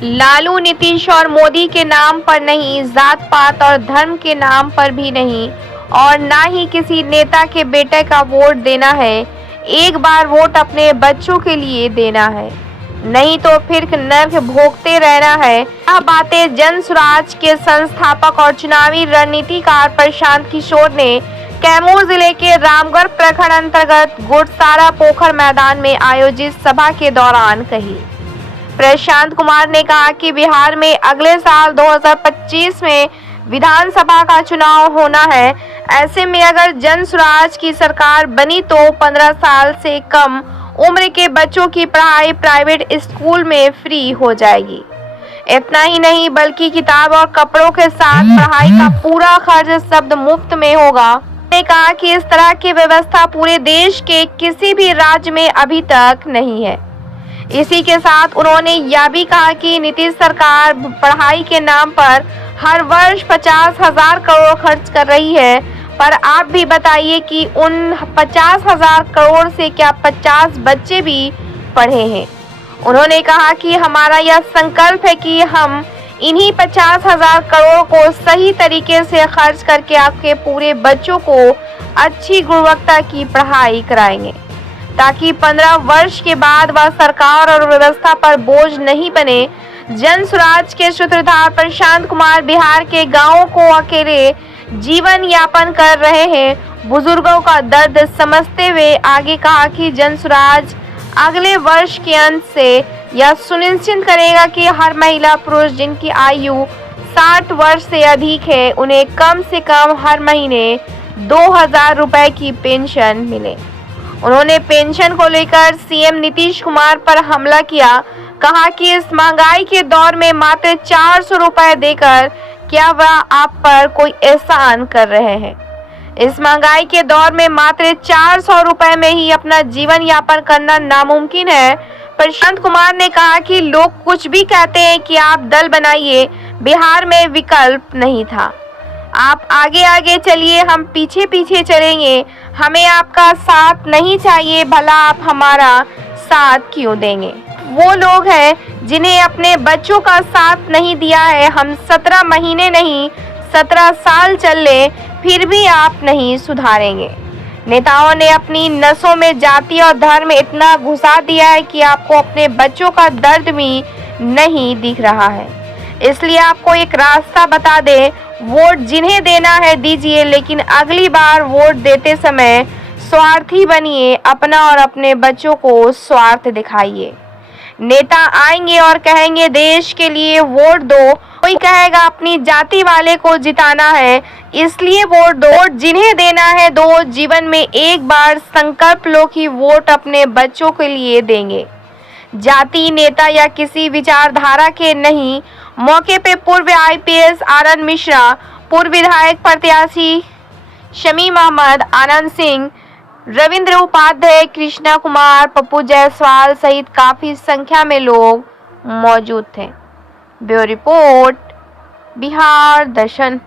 लालू, नीतीश और मोदी के नाम पर नहीं, जात पात और धर्म के नाम पर भी नहीं, और ना ही किसी नेता के बेटे का वोट देना है। एक बार वोट अपने बच्चों के लिए देना है, नहीं तो फिर नर्क भोगते रहना है। यह बातें जन स्वराज के संस्थापक और चुनावी रणनीतिकार प्रशांत किशोर ने कैमूर जिले के रामगढ़ प्रखंड अंतर्गत गुड़सारा पोखर मैदान में आयोजित सभा के दौरान कही। प्रशांत कुमार ने कहा कि बिहार में अगले साल 2025 में विधानसभा का चुनाव होना है। ऐसे में अगर जन स्वराज की सरकार बनी तो 15 साल से कम उम्र के बच्चों की पढ़ाई प्राइवेट स्कूल में फ्री हो जाएगी। इतना ही नहीं बल्कि किताब और कपड़ों के साथ पढ़ाई का पूरा खर्च शब्द मुफ्त में होगा। उन्होंने कहा कि इस तरह की व्यवस्था पूरे देश के किसी भी राज्य में अभी तक नहीं है। इसी के साथ उन्होंने यह भी कहा कि नीतीश सरकार पढ़ाई के नाम पर हर वर्ष 50,000 करोड़ खर्च कर रही है, पर आप भी बताइए कि उन 50,000 करोड़ से क्या 50 बच्चे भी पढ़े हैं। उन्होंने कहा कि हमारा यह संकल्प है कि हम इन्हीं 50,000 करोड़ को सही तरीके से खर्च करके आपके पूरे बच्चों को अच्छी गुणवत्ता की पढ़ाई कराएंगे, ताकि 15 वर्ष के बाद वह सरकार और व्यवस्था पर बोझ नहीं बने। जन स्वराज के सूत्रधार प्रशांत कुमार बिहार के गांवों को अकेले जीवन यापन कर रहे हैं। बुजुर्गों का दर्द समझते हुए आगे कहा कि जन स्वराज अगले वर्ष के अंत से यह सुनिश्चित करेगा कि हर महिला पुरुष जिनकी आयु 60 वर्ष से अधिक है उन्हें कम से कम हर महीने 2,000 रुपए की पेंशन मिले। उन्होंने पेंशन को लेकर सीएम नीतीश कुमार पर हमला किया। कहा कि इस महंगाई के दौर में मात्र 400 रुपए देकर क्या वह आप पर कोई एहसान कर रहे हैं। इस महंगाई के दौर में मात्र 400 रुपए में ही अपना जीवन यापन करना नामुमकिन है। प्रशांत कुमार ने कहा कि लोग कुछ भी कहते हैं कि आप दल बनाइए, बिहार में विकल्प नहीं था। आप आगे आगे चलिए, हम पीछे पीछे चलेंगे। हमें आपका साथ नहीं चाहिए, भला आप हमारा साथ क्यों देंगे। वो लोग हैं जिन्हें अपने बच्चों का साथ नहीं दिया है। हम 17 महीने नहीं 17 साल चल ले फिर भी आप नहीं सुधारेंगे। नेताओं ने अपनी नसों में जाति और धर्म इतना घुसा दिया है कि आपको अपने बच्चों का दर्द भी नहीं दिख रहा है। इसलिए आपको एक रास्ता बता दे, वोट जिन्हें देना है दीजिए, लेकिन अगली बार वोट देते समय स्वार्थी बनिए, अपना और अपने बच्चों को स्वार्थ दिखाइए। नेता आएंगे और कहेंगे देश के लिए वोट दो, कोई कहेगा अपनी जाति वाले को जिताना है इसलिए वोट दो। वोट जिन्हें देना है दो, जीवन में एक बार संकल्प लो कि वोट अपने बच्चों के लिए देंगे, जाति, नेता या किसी विचारधारा के नहीं। मौके पे पूर्व आईपीएस आनंद मिश्रा, पूर्व विधायक प्रत्याशी शमीम अहमद, आनंद सिंह, रविंद्र उपाध्याय, कृष्णा कुमार, पप्पू जायसवाल सहित काफी संख्या में लोग मौजूद थे। ब्यूरो रिपोर्ट, बिहार दर्शन।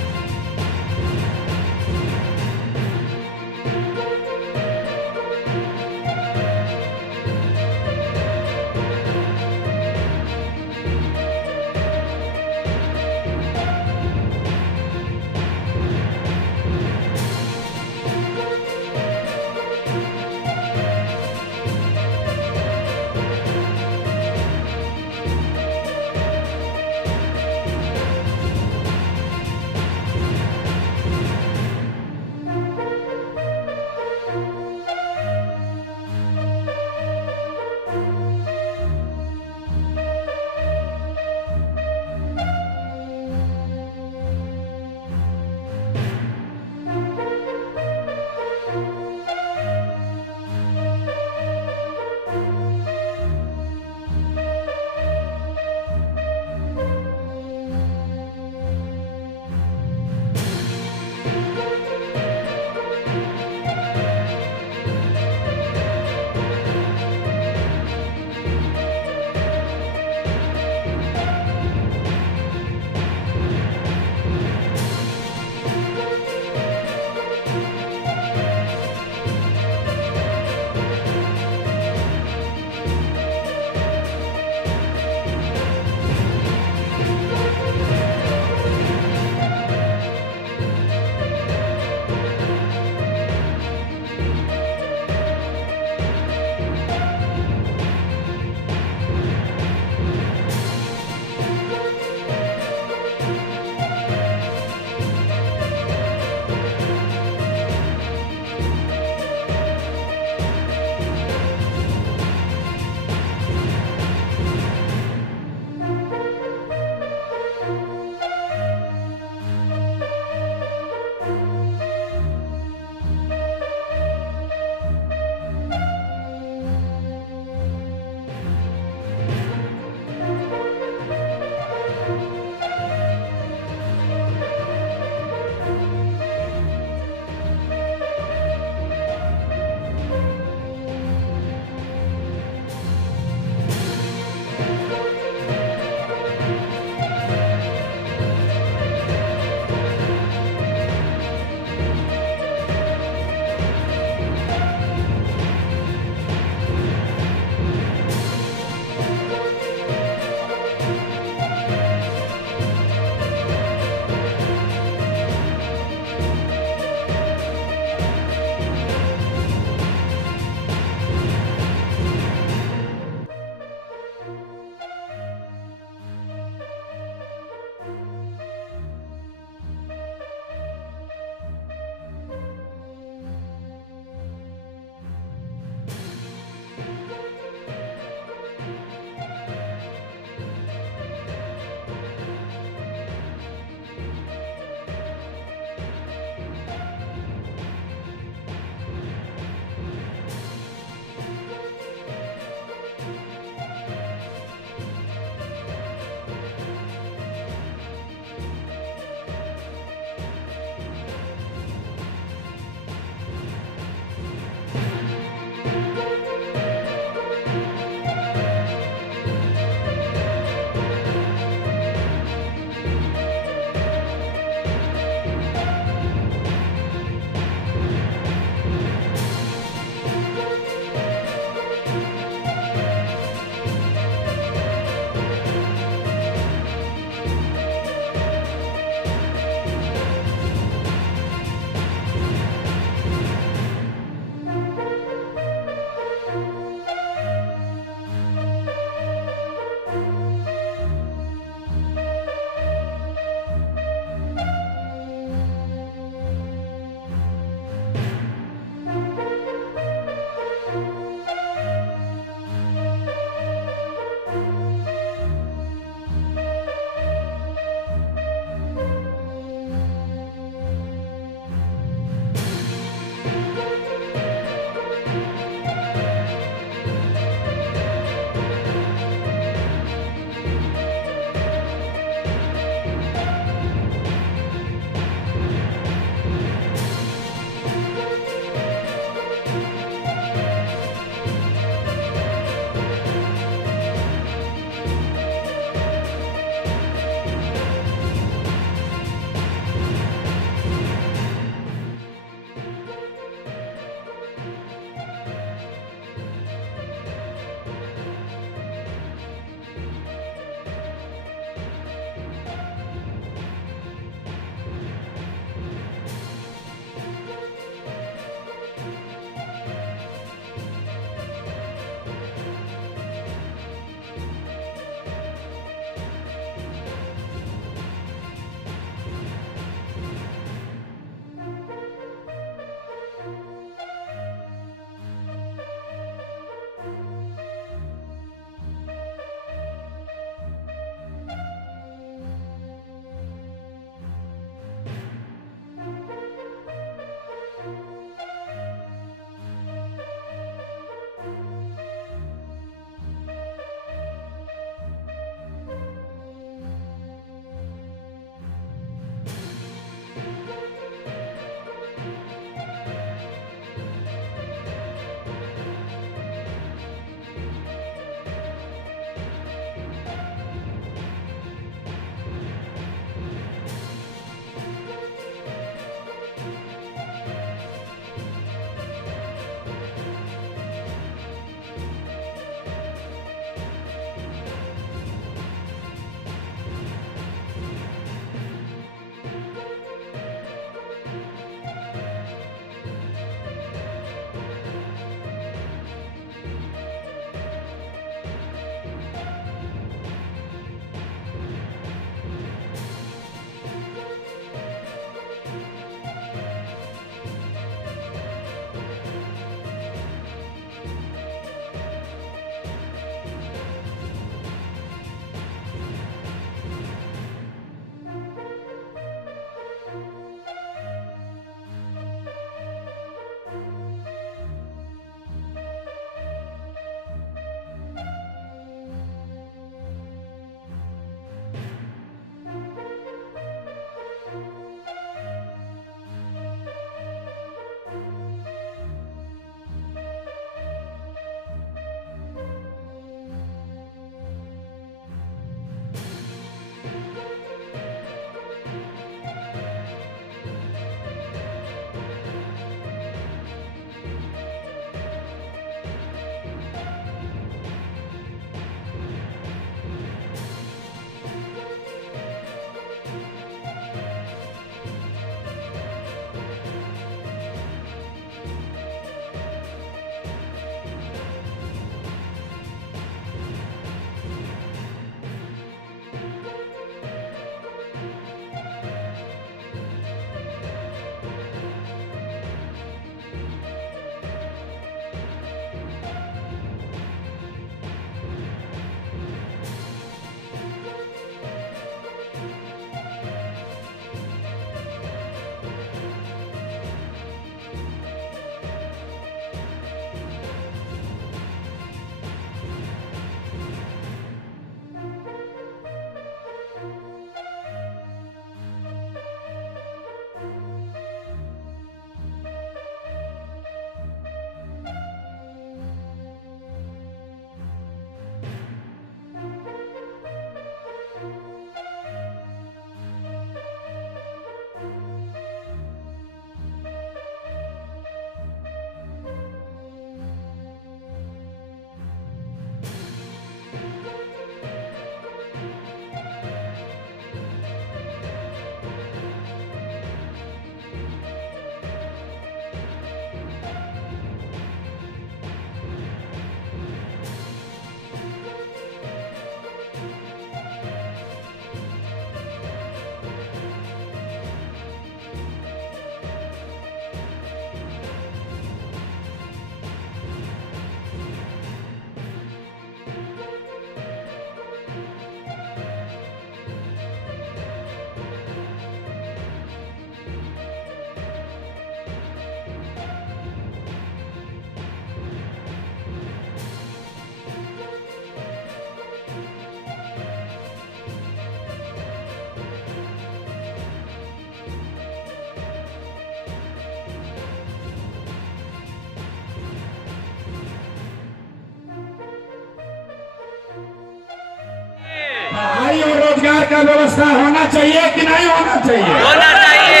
का व्यवस्था होना चाहिए कि नहीं होना चाहिए? होना चाहिए।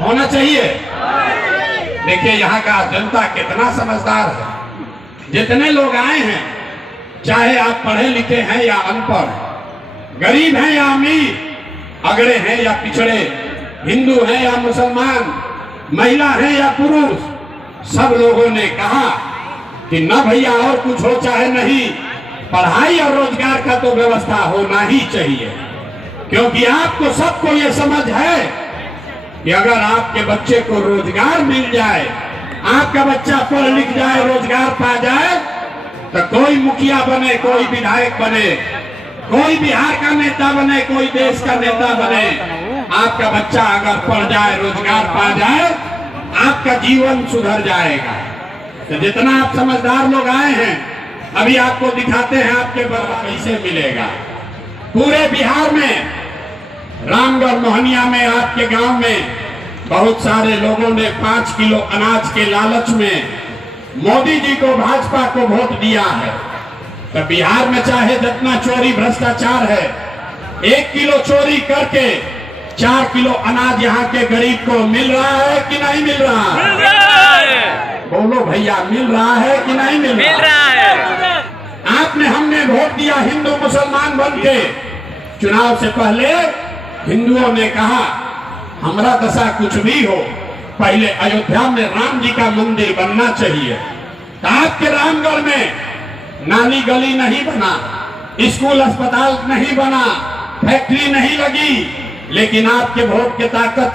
होना चाहिए। देखिए यहाँ का जनता कितना समझदार है। जितने लोग आए हैं, चाहे आप पढ़े लिखे हैं या अनपढ़, गरीब हैं या अमीर, अगड़े हैं या पिछड़े, हिंदू हैं या मुसलमान, महिला हैं या पुरुष, सब लोगों ने कहा कि न भैया और कुछ हो चाहे नहीं, पढ़ाई और रोजगार का तो व्यवस्था होना ही चाहिए। क्योंकि आपको सबको ये समझ है कि अगर आपके बच्चे को रोजगार मिल जाए, आपका बच्चा पढ़ लिख जाए, रोजगार पा जाए, तो कोई मुखिया बने, कोई विधायक बने, कोई बिहार का नेता बने, कोई देश का नेता बने, आपका बच्चा अगर पढ़ जाए, रोजगार पा जाए, आपका जीवन सुधर जाएगा। तो जितना आप समझदार लोग आए हैं, अभी आपको दिखाते हैं आपके बर्बाद कैसे मिलेगा। पूरे बिहार में, रामगढ़ मोहनिया में, आपके गांव में बहुत सारे लोगों ने 5 किलो अनाज के लालच में मोदी जी को, भाजपा को वोट दिया है। तो बिहार में चाहे जितना चोरी भ्रष्टाचार है, 1 किलो चोरी करके 4 किलो अनाज यहाँ के गरीब को मिल रहा है कि नहीं मिल रहा? मिल रहा है। बोलो भैया, मिल रहा है कि नहीं मिल रहा? मिल रहा है। आपने, हमने वोट दिया हिंदू मुसलमान बन के। चुनाव से पहले हिंदुओं ने कहा हमारा दशा कुछ भी हो, पहले अयोध्या में राम जी का मंदिर बनना चाहिए। तो आपके रामगढ़ में नाली गली नहीं बना, स्कूल अस्पताल नहीं बना, फैक्ट्री नहीं लगी, लेकिन आपके वोट के ताकत